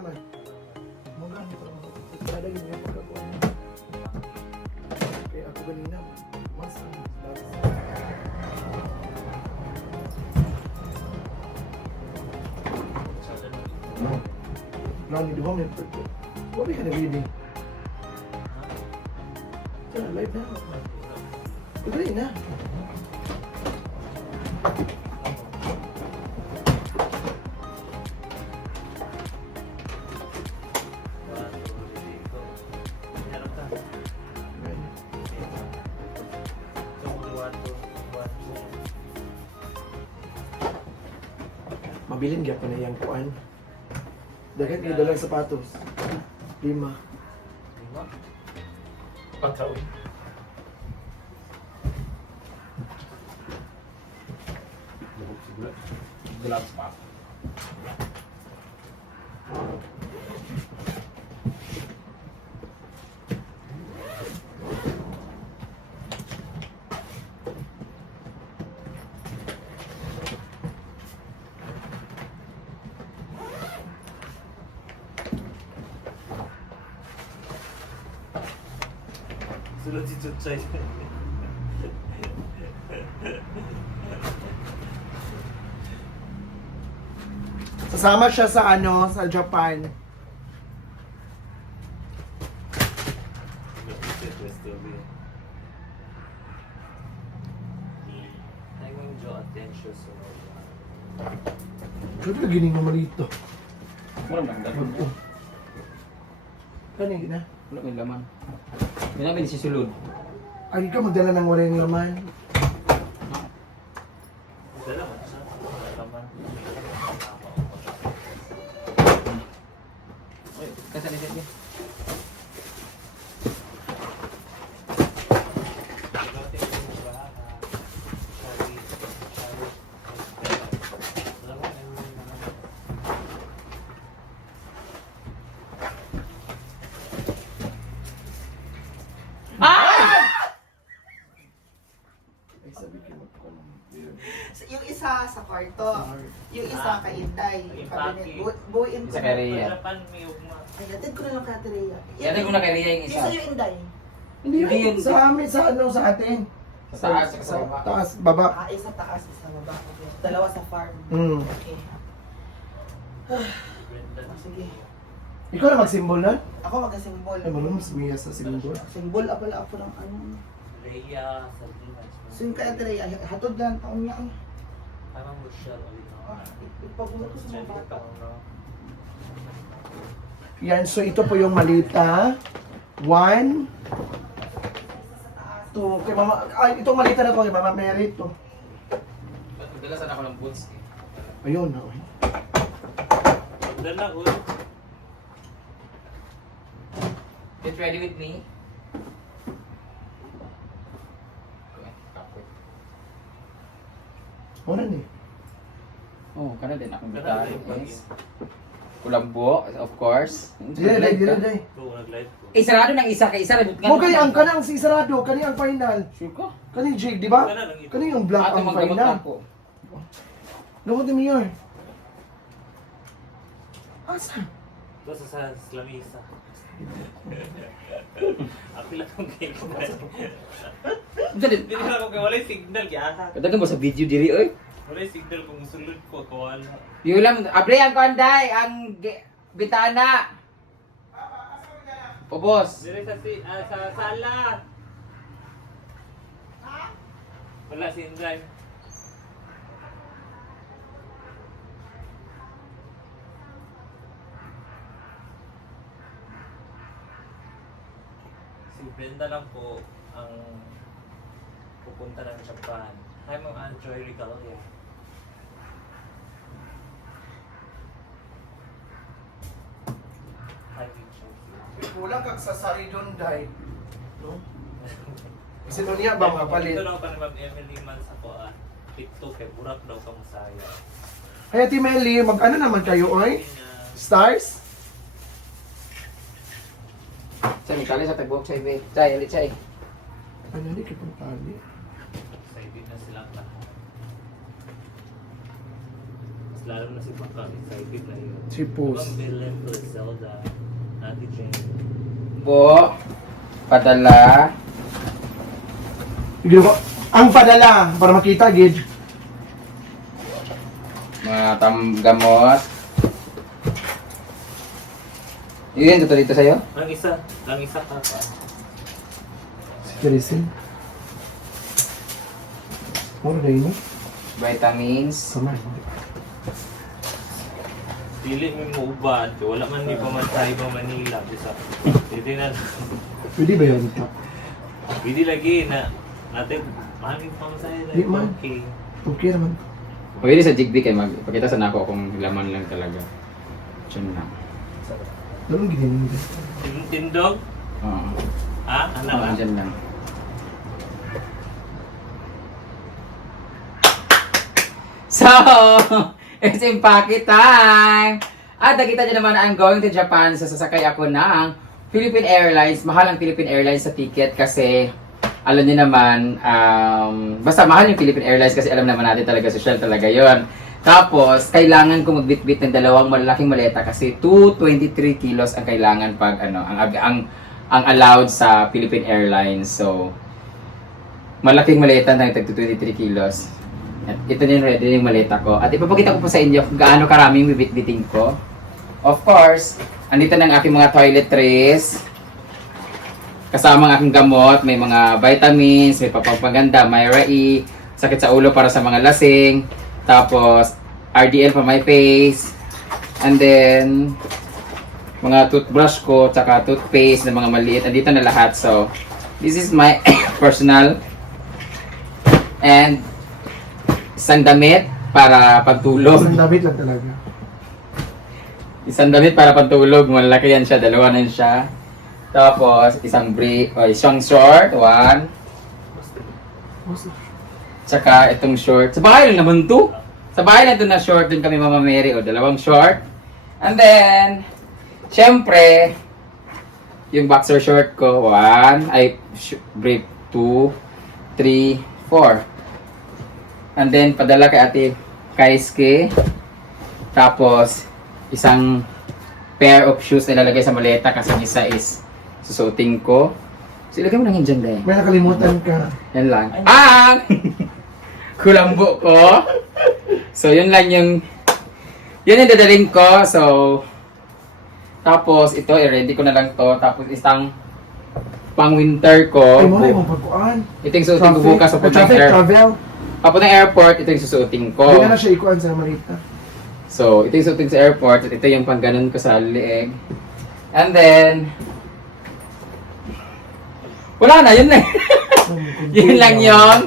man. Mga ano pa ako. Dadalhin niya pagkakuha niya. Kaya ako ganina, mas ano, Nani, di ba may pagkakuha? Wala ka na reading. Sana, live na ako. Tuloy na. Mabilin gyapon na yang kuan. Dagat kayo dalang sapatos. 5. Pagkawin. Gloves pa. Sunod si Chuchay. Sasama siya sa ano, sa Japan. Kaya na gining naman dito. Mura lang dalon. Kani na. Wala may laman. May namin si sulod. Ay, ka magdala ng walang laman. Dala man siya. Laman. Oy, kasa ni Seth. Ay, sabi ko magkakalong. Yung isa sa kwarto, yung isa kay Inday. Cabinet. Buuin ko Isa na. kay Rhea. Japan may ugma. Ay, atid ko na lang kay Ate Rhea. Yan ko na kay Rhea yung isa. Isa yung Inday. Hindi Hindi yun. yun. Sa amin, sa ano, sa atin. Sa taas, sa baba. taas, baba. Isa taas, isa baba. Okay. Dalawa sa farm. Mm. Okay. Brenda. Sige. Ikaw na mag-symbol na? Ako mag-simbol. Ay, marunong mas miya sa symbol. Simbol pala ako ng ano. Rhea sa Dimas. So yung kay Ate Rhea, hatod lang taon niya. Parang Rochelle Ah, ipagulot ko sa mga bata. Yan, so ito po yung malita. 1, 2, kay mama, ay, itong malita na to, kay mama Mary to. Dala sana ako ng boots. Ayun, okay. Dala ko. Get ready with me. Okay, kapit. Wala ni. Oh, kana din akong gitara. Yes. Kulambo, of course. Dire, dire. Ito, nag-live ko. Sarado ng isa kay isa rebut Mo kani ang kanang si Sarado, kani ang final. Sure ka? Kani Jake, di ba? Kana lang ito. Kani yung black Ato ang magkamot final. ako. Lumot ni Mayor. Asa? Ito sa Islamisa. Ako lang kung kayo. Dali. Hindi na ako kaya walay signal kaya. Kadagan mo sa video diri oy. Walay signal kung sulod ko kawal. Yulam, abre ang konday, ang bitana. O boss. Dire sa sala. Wala si Inday. Si Brenda lang po ang pupunta ng Japan. Hi, Ma'am Joy Regalia. Hi, Richard. Kulang kag sa Saridon Day. No? Kasi doon niya ba mapalit? Ito lang pa ni Ma'am Emily man sa ko. TikTok kay burak daw ka masaya. Ay, Ate Melly, mag-ano naman kayo, oy? Stars? Chay, kali sa tagbuok sa ibe. Chay, alit chay. Ano, hindi kitang tali. Excited na silang lahat. lalo na si Baka, excited na yun. Si Pus. Ang Belen, Zelda, Ate Jane. Po, padala. Sige ko. Ang padala para makita gid. Mga gamot. Yun, ito dito sa'yo? Ang isa ka pa. Medicine. Ano na yun? Vitamins. Sama. Dili mo ubad, wala man ni pamantay pa Manila. Bisa. Dito na. Pwede ba yun ito? Hindi lagi na natin maraming pamantay na Di man. okay. Okay naman. Pwede sa Jigbee kayo magpakita sa nako kung laman lang talaga. Diyan lang. Anong ginin mo? Tindog? Oo. Ha? Ano Oo, ba? dyan lang. So, it's Impake time! At nakita nyo naman na I'm going to Japan. So, sasakay ako ng Philippine Airlines. Mahal ang Philippine Airlines sa ticket kasi alam niyo naman, basta mahal yung Philippine Airlines kasi alam naman natin talaga, social talaga yon. Tapos, kailangan ko magbitbit ng dalawang malaking maleta kasi 223 kilos ang kailangan pag ang allowed sa Philippine Airlines. So, malaking maleta na tag 23 kilos. At ito na yung ready yung maleta ko. At ipapakita ko po sa inyo kung gaano karaming bibitbitin ko. Of course, andito na ang aking mga toiletries. Kasama ang aking gamot, may mga vitamins, may papampaganda, Myra E, sakit sa ulo para sa mga lasing, tapos RDL for my face, and then mga toothbrush ko, tsaka toothpaste na mga maliit, andito na lahat. So, this is my personal and isang damit para pagtulog. Isang damit lang talaga. Isang damit para pantulog, malaki yan siya, dalawa na siya. Tapos, isang short, one. Tsaka itong short. Sa bahay lang naman to. Sa bahay lang ito na short, dun kami Mama Mary, o dalawang short. And then, syempre, yung boxer short ko, brief, 2, 3, 4. And then, padala kay Ate Kaiske. Tapos, isang pair of shoes na ilalagay sa maleta kasi isa is susuotin ko. So, ilagay mo lang yun dyan, guys. May nakalimutan ka. Yan lang. Kulambo ko. So, yun lang yung dadalhin ko. So, tapos, ito, i-ready ko na lang to. Tapos, isang pang-winter ko. Ay mo na yung pagkuhan. Ito yung susuotin ko bukas sa travel. papuntang airport. Ito yung susuotin ko. Hindi na siya ikuhan sa malita. So, ito yung suotin sa airport. At ito yung pangganon ko sa leeg. And then, wala na, yun na. Yun lang yun.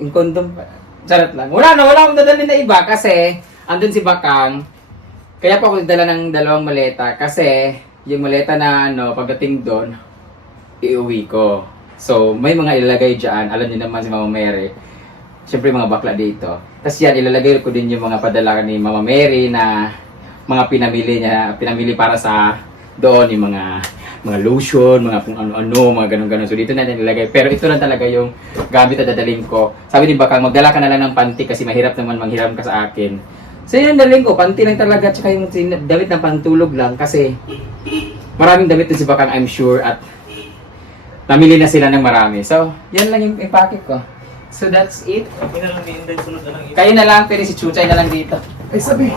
Yung condom pa. Charot lang. Wala akong dadalhin na iba kasi andun si Bakang. Kaya pa ako nagdala ng dalawang maleta kasi yung maleta na pagdating doon, iuwi ko. So, may mga ilalagay dyan. Alam niyo naman si Mama Mary. Siyempre mga bakla dito. Tapos yan, ilalagay ko din yung mga padala ni Mama Mary na mga pinamili para sa doon, yung mga lotion, mga kung ano-ano, mga ganun-ganun. So dito natin nilagay. Pero ito lang talaga yung gamit na dadaling ko. Sabi ni Bakang, magdala ka na lang ng panty kasi mahirap naman manghiram ka sa akin. So yun ang daling ko, panty lang talaga, tsaka yung damit ng pantulog lang kasi maraming damit din si Bakang, I'm sure, at namili na sila ng marami. So, yan lang yung impake ko. So that's it. Kami na lang din sunod na lang ito. Kayo na lang, pero si Chuchay na lang dito. Ay sabi.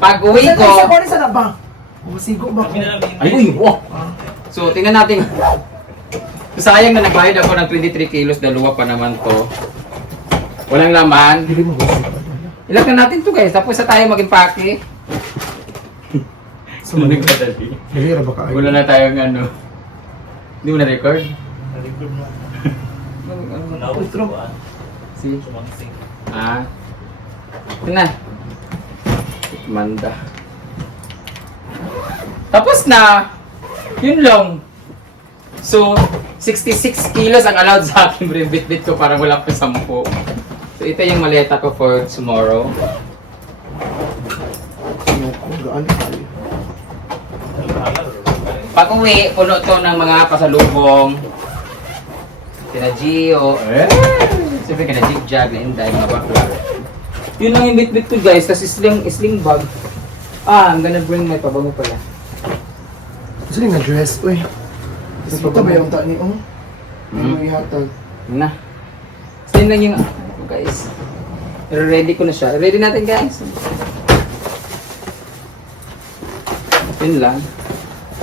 Pag uwi ko... Sa na ba? Masigo ba ko? Kami na lang din. Ay, uy, wow! So, tingnan natin. Sayang na nagbayad ako ng 23 kilos, dalawa pa naman to. Walang laman. Hindi mo ba? Ilagyan natin to guys, tapos na tayo mag-impake. So, nagpadali. Nahira ba ka? Wala na tayong Hindi mo na-record? Na-record na. Nawag ko Si? Sumangsing. Ito na. Manda. Tapos na! Yun lang. So, 66 kilos ang allowed sa akin. Bit-bit ko parang wala pa 10. So, ito yung maleta ko for tomorrow. Gaan tayo. Pag uwi, puno to ng mga pasalubong. Kina Gio. Siyempre kina Jigjag na Inday, mga bakla. Yun lang yung bit-bit ko guys, kasi sling bag. I'm gonna bring my pabango pala. Gusto na dress, uy. Tapos ito ba yung tani, oh? Hindi mo ihatag. Yun na. So yun lang yung, guys. Ready ko na siya. Ready natin guys. Yun lang.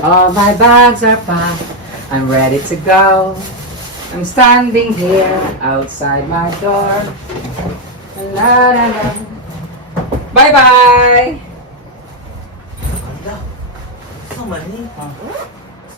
All my bags are packed. I'm ready to go. I'm standing here outside my door. La, la, la. Bye-bye! Ala, sa mani. Ah.